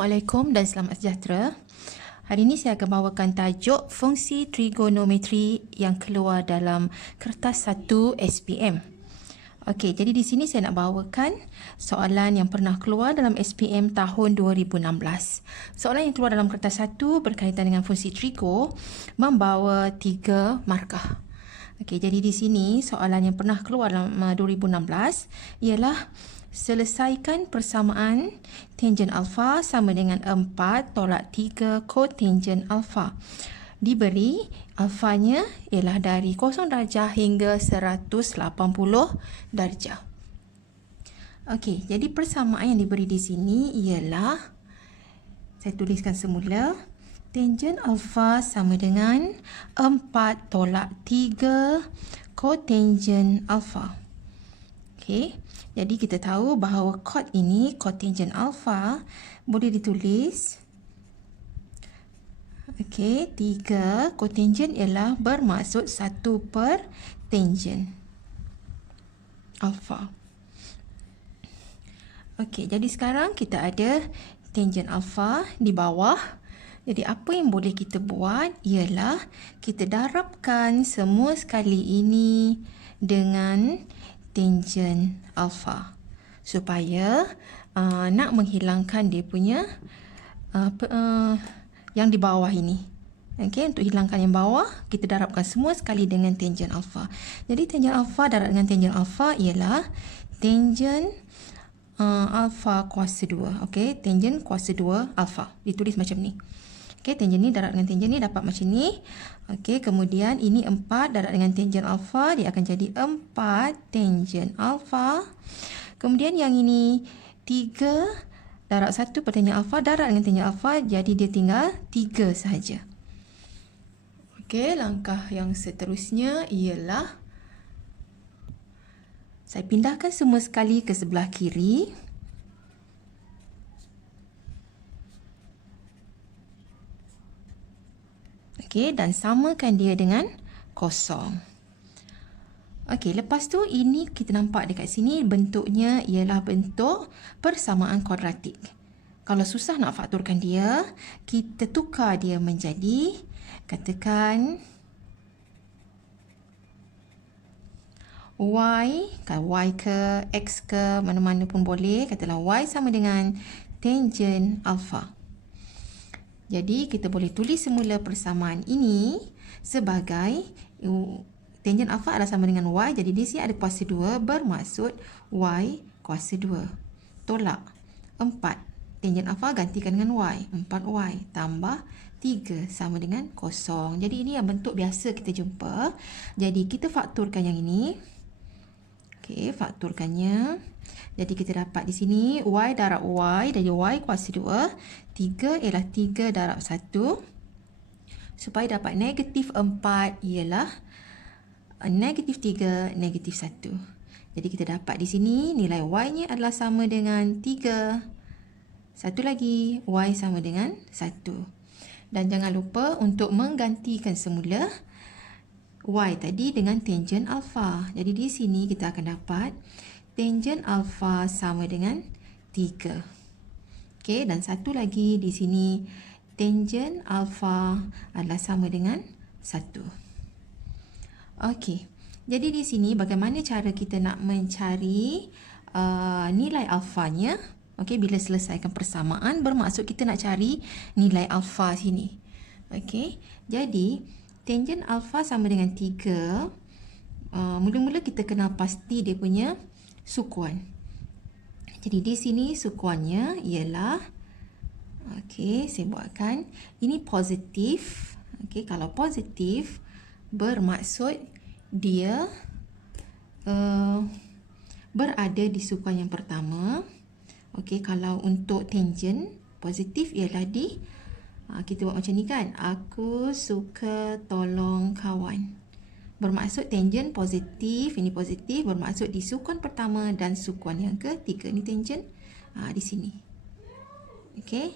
Assalamualaikum dan selamat sejahtera. Hari ini saya akan bawakan tajuk fungsi trigonometri yang keluar dalam kertas 1 SPM. Okey, jadi di sini saya nak bawakan soalan yang pernah keluar dalam SPM tahun 2016. Soalan yang keluar dalam kertas 1 berkaitan dengan fungsi trigo membawa 3 markah. Okey, jadi di sini soalan yang pernah keluar dalam 2016 ialah selesaikan persamaan tangen alfa sama dengan 4 tolak 3 kotangen alfa. Diberi alfanya ialah dari 0 darjah hingga 180 darjah. Okey, jadi persamaan yang diberi di sini ialah, saya tuliskan semula, tangen alfa sama dengan 4 tolak 3 kotangen alfa. Okey, jadi kita tahu bahawa kot ini, kotangen alfa, boleh ditulis. Okey, 3 kotangen ialah bermaksud 1 per tangen alfa. Okey, jadi sekarang kita ada tangen alfa di bawah. Jadi apa yang boleh kita buat ialah kita darabkan semua sekali ini dengan tangen alfa supaya nak menghilangkan dia punya yang di bawah ini. Okey, untuk hilangkan yang bawah, kita darabkan semua sekali dengan tangen alfa. Jadi tangen alfa darab dengan tangen alfa ialah tangen alfa kuasa 2. Okey, tangen kuasa 2 alfa. Ditulis macam ni. Okey, tangen ni darab dengan tangen ni dapat macam ni. Okey, kemudian ini 4 darab dengan tangen alfa, dia akan jadi 4 tangen alfa. Kemudian yang ini 3 darab 1 per tangen alfa, darab dengan tangen alfa, jadi dia tinggal 3 sahaja. Okey, langkah yang seterusnya ialah saya pindahkan semua sekali ke sebelah kiri. Okey, dan samakan dia dengan 0. Okey, lepas tu ini kita nampak dekat sini bentuknya ialah bentuk persamaan kuadratik. Kalau susah nak fakturkan dia, kita tukar dia menjadi, katakan y, y ke x ke mana-mana pun boleh. Katalah y sama dengan tangen alfa. Jadi kita boleh tulis semula persamaan ini sebagai tangen alfa adalah sama dengan y. Jadi di sini ada kuasa 2 bermaksud y kuasa 2 tolak 4. Tangen alfa gantikan dengan y. 4y tambah 3 sama dengan 0. Jadi ini yang bentuk biasa kita jumpa. Jadi kita fakturkan yang ini. Okey, fakturkannya. Jadi kita dapat di sini y darab y, dari y kuasa 2. 3 ialah 3 darab 1. Supaya dapat negatif 4 ialah negatif 3, negatif 1. Jadi kita dapat di sini nilai y-nya adalah sama dengan 3. Satu lagi, y sama dengan 1. Dan jangan lupa untuk menggantikan semula y tadi dengan tangen alfa. Jadi di sini kita akan dapat tangen alfa sama dengan 3. Okey, dan satu lagi di sini tangen alfa adalah sama dengan 1. Okey, jadi di sini bagaimana cara kita nak mencari nilai alfanya? Okey, bila selesaikan persamaan bermaksud kita nak cari nilai alfa sini. Okey, jadi tangen alfa sama dengan 3. Mula-mula kita kenal pasti dia punya sukuan. Jadi di sini sukuannya ialah, okey, saya buatkan, ini positif. Okey, kalau positif bermaksud dia berada di sukuan yang pertama. Okey, kalau untuk tangen positif ialah di, kita buat macam ni kan, aku suka tolong kawan. Bermaksud tangen positif, ini positif, bermaksud di sukuan pertama dan sukuan yang ketiga. Ini tangen di sini. Okey.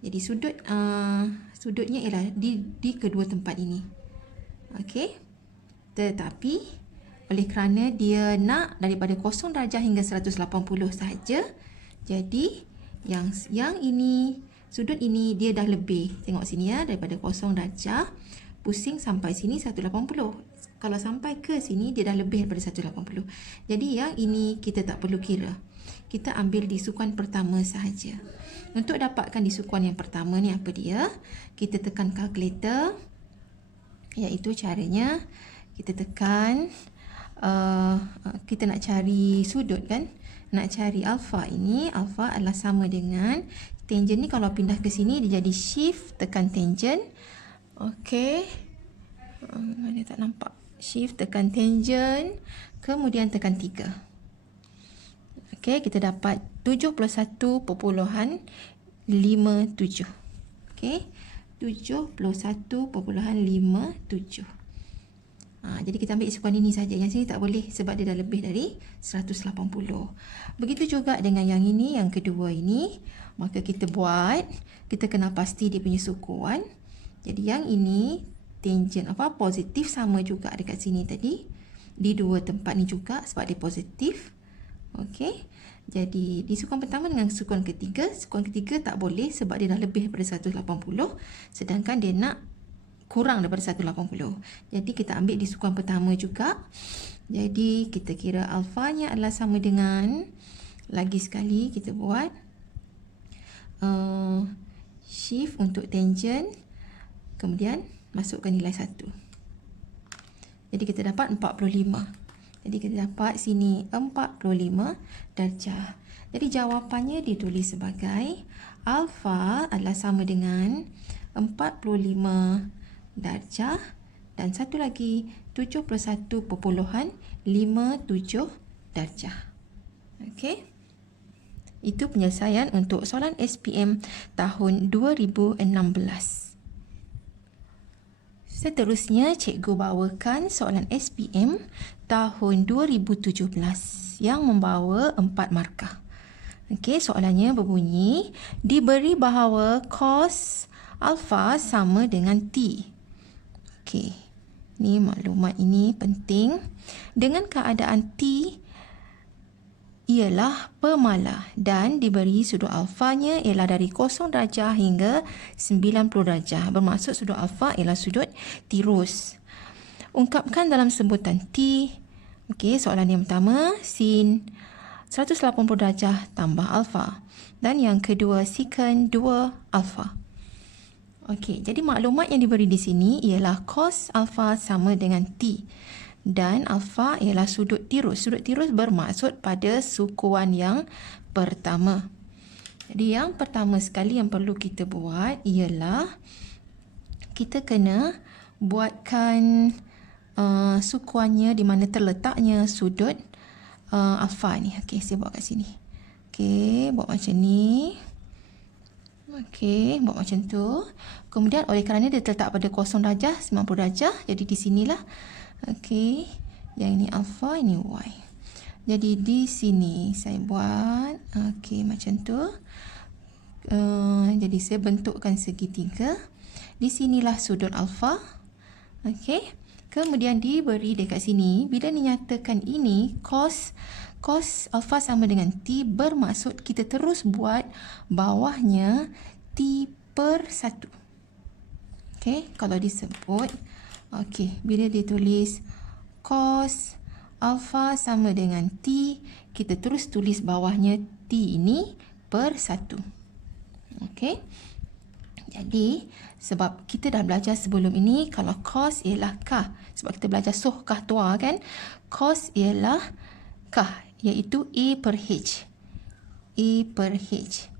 Jadi sudutnya ialah di kedua tempat ini. Okey. Tetapi oleh kerana dia nak daripada 0 darjah hingga 180 sahaja, jadi Yang ini, sudut ini dia dah lebih. Tengok sini ya, daripada 0 darjah pusing sampai sini 180. Kalau sampai ke sini dia dah lebih daripada 180. Jadi yang ini kita tak perlu kira. Kita ambil di sukuan pertama sahaja. Untuk dapatkan di sukuan yang pertama ni apa dia? Kita tekan kalkulator. Iaitu caranya kita tekan kita nak cari sudut kan? Nak cari alfa ini, alfa adalah sama dengan tangent ni. Kalau pindah ke sini dia jadi shift tekan tangent. Okey. Dia tak nampak. Shift tekan tangent, kemudian tekan 3. Okey, kita dapat 71.57. Okey. 71.57. Jadi kita ambil sukuan ini saja. Yang sini tak boleh sebab dia dah lebih dari 180. Begitu juga dengan yang ini, yang kedua ini. Maka kita buat, kita kena pasti dia punya sukuan. Jadi yang ini tangent positif sama juga dekat sini tadi. Di dua tempat ni juga sebab dia positif. Okey. Jadi di sukuan pertama dengan sukuan ketiga tak boleh sebab dia dah lebih daripada 180, sedangkan dia nak kurang daripada 180. Jadi kita ambil di sukuan pertama juga. Jadi kita kira alfanya adalah sama dengan, lagi sekali kita buat shift untuk tangent, kemudian masukkan nilai 1. Jadi kita dapat 45. Jadi kita dapat sini 45 darjah. Jadi jawapannya ditulis sebagai alfa adalah sama dengan 45 darjah dan satu lagi 71.57 darjah. Okey. Itu penyelesaian untuk soalan SPM tahun 2016. Seterusnya, cikgu bawakan soalan SPM tahun 2017 yang membawa 4 markah. Okey, soalannya berbunyi, diberi bahawa cos alfa sama dengan T. Okey, ni maklumat ini penting. Dengan keadaan T ialah pemalah dan diberi sudut alfanya ialah dari 0 darjah hingga 90 darjah. Bermaksud sudut alfa ialah sudut tirus. Ungkapkan dalam sebutan T. Okey, soalan yang pertama, sin 180 darjah tambah alfa. Dan yang kedua, secant 2 alfa. Okey, jadi maklumat yang diberi di sini ialah cos alfa sama dengan T. Dan alfa ialah sudut tirus. Sudut tirus bermaksud pada sukuan yang pertama. Jadi yang pertama sekali yang perlu kita buat ialah kita kena buatkan sukuannya di mana terletaknya sudut alfa ni. Okey, saya buat kat sini. Okey, buat macam ni. Okey, buat macam tu. Kemudian oleh kerana dia terletak pada 0 darjah, 90 darjah, jadi di sinilah. Okey, yang ini alfa, ini y. Jadi di sini saya buat, okey macam tu. Jadi saya bentukkan segitiga. Di sinilah sudut alfa. Okey, kemudian diberi dekat sini, bila dinyatakan ini cos alfa sama dengan T, bermaksud kita terus buat bawahnya T per 1. Okey, kalau disebut, okey, bila ditulis cos alfa sama dengan T, kita terus tulis bawahnya T ini per 1. Okey. Jadi, sebab kita dah belajar sebelum ini, kalau cos ialah kah. Sebab kita belajar soh kah tua kan. Cos ialah kah, iaitu A per H. A per H.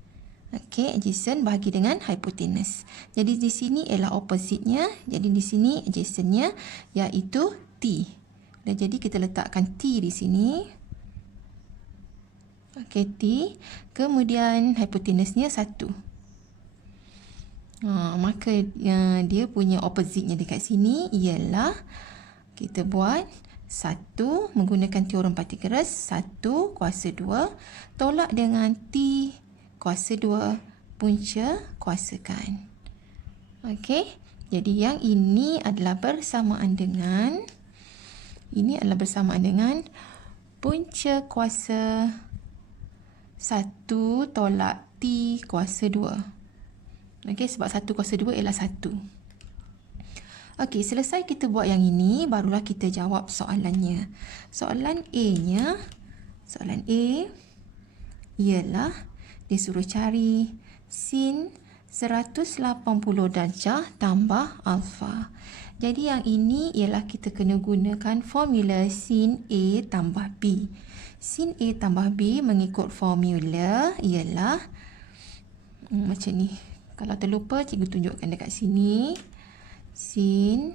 Okey, adjacent bahagi dengan hypotenuse. Jadi di sini ialah opposite-nya. Jadi di sini adjacent-nya iaitu T. Dan jadi kita letakkan T di sini. Okey, T. Kemudian hypotenuse-nya 1. Maka dia punya opposite-nya dekat sini ialah kita buat 1 menggunakan teorem Pythagoras. 1 kuasa 2 tolak dengan T kuasa 2 punca kuasakan. Okey, jadi yang ini adalah bersamaan dengan punca kuasa 1 tolak T T kuasa 2. Okey, sebab 1 kuasa 2 ialah 1. Okey, selesai kita buat yang ini, barulah kita jawab soalannya. Soalan A ialah dia suruh cari sin 180 darjah tambah alfa. Jadi yang ini ialah kita kena gunakan formula sin A tambah B. Sin A tambah B mengikut formula ialah macam ni. Kalau terlupa, cikgu tunjukkan dekat sini. Sin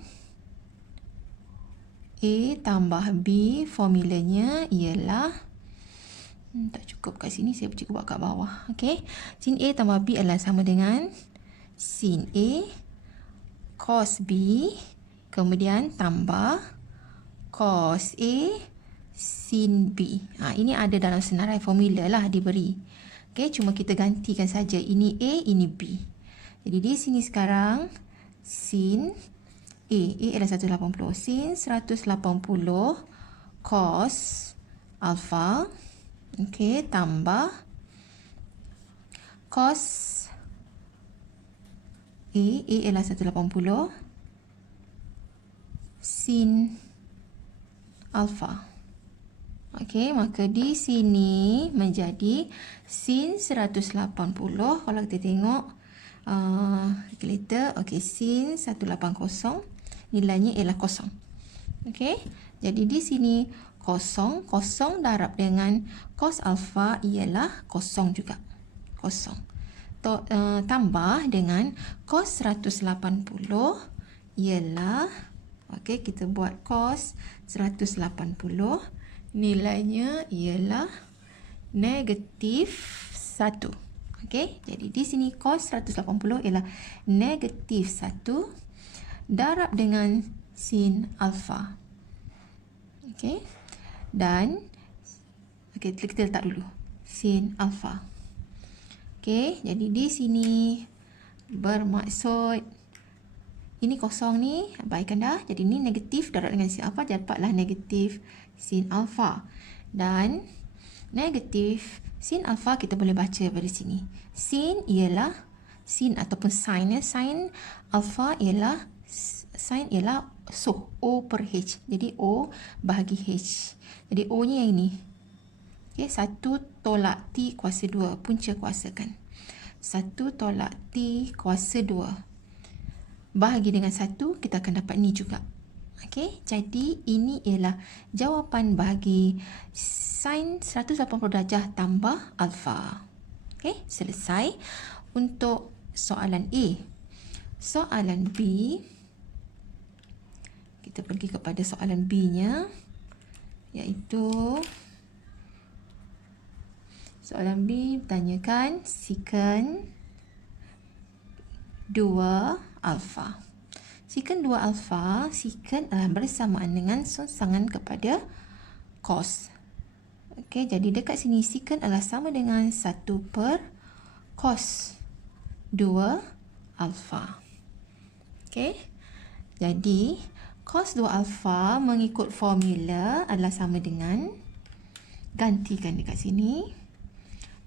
A tambah B formulanya ialah tak cukup kat sini, saya cikgu buat kat bawah. Okey. Sin A tambah B adalah sama dengan sin A cos B kemudian tambah cos A sin B. Ini ada dalam senarai formula lah diberi. Okey, cuma kita gantikan saja. Ini A, ini B. Jadi di sini sekarang sin A adalah 180. Sin 180 cos alfa. Okey, tambah cos A adalah 180 sin alfa. Okey, maka di sini menjadi sin 180. Kalau kita tengok calculator, okey, sin 180 nilainya ialah kosong. Okey, jadi di sini kosong darab dengan cos alfa ialah kosong juga. Kosong. Tambah dengan cos 180 ialah, okey, kita buat cos 180 nilainya ialah negatif 1. Okey, jadi di sini cos 180 ialah negatif 1 darab dengan sin alfa. Okey, dan okey, kita letak dulu sin alfa. Okey, jadi di sini bermaksud ini kosong ni, baikkan dah. Jadi ni negatif darab dengan sin alfa, dapatlah negatif sin alfa. Dan negatif sin alfa kita boleh baca pada sini. Sin ialah sin ataupun sin. Sin alfa ialah O per H. Jadi O bahagi H. Jadi O nya yang ini. Okay, 1 tolak T kuasa 2. Punca kuasakan. 1 tolak T kuasa 2. Bahagi dengan 1, kita akan dapat ni juga. Okay, jadi ini ialah jawapan bagi sin 180 darjah tambah alfa. Okay, selesai untuk soalan A. Soalan B, kita pergi kepada soalan B-nya, iaitu soalan B bertanyakan secant 2 alfa. Secant 2 alfa, secant bersamaan dengan songsangan kepada cos. Okey, jadi dekat sini secant adalah sama dengan 1 per cos 2 alfa. Okey, jadi cos 2 alfa mengikut formula adalah sama dengan, gantikan dekat sini,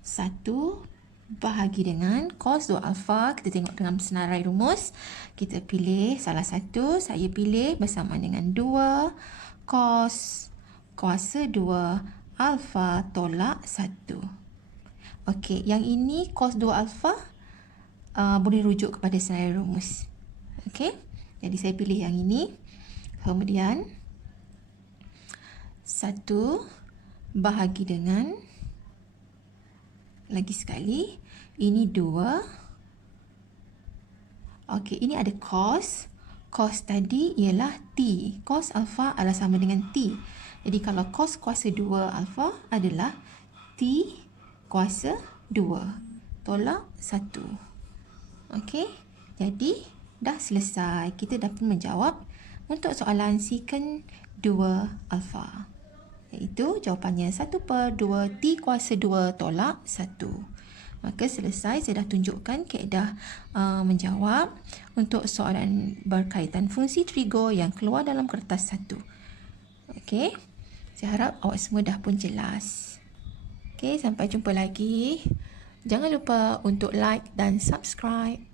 1 bahagi dengan cos 2 alfa. Kita tengok dengan senarai rumus, kita pilih salah satu. Saya pilih bersama dengan 2 cos kuasa 2 alfa tolak 1. Okey, yang ini cos 2 alfa boleh rujuk kepada senarai rumus. Okey, jadi saya pilih yang ini. Kemudian 1 bahagi dengan, lagi sekali, ini 2. Okey, ini ada cos. Cos tadi ialah T. Cos alfa adalah sama dengan T. Jadi kalau cos kuasa 2 alfa adalah T kuasa 2 tolak 1. Okey, jadi dah selesai. Kita dapat menjawab untuk soalan secant 2 alfa. Iaitu jawapannya 1 per 2 T kuasa 2 tolak 1. Maka selesai, saya dah tunjukkan kaedah menjawab untuk soalan berkaitan fungsi trigo yang keluar dalam kertas 1. Okey, saya harap awak semua dah pun jelas. Okey, sampai jumpa lagi. Jangan lupa untuk like dan subscribe.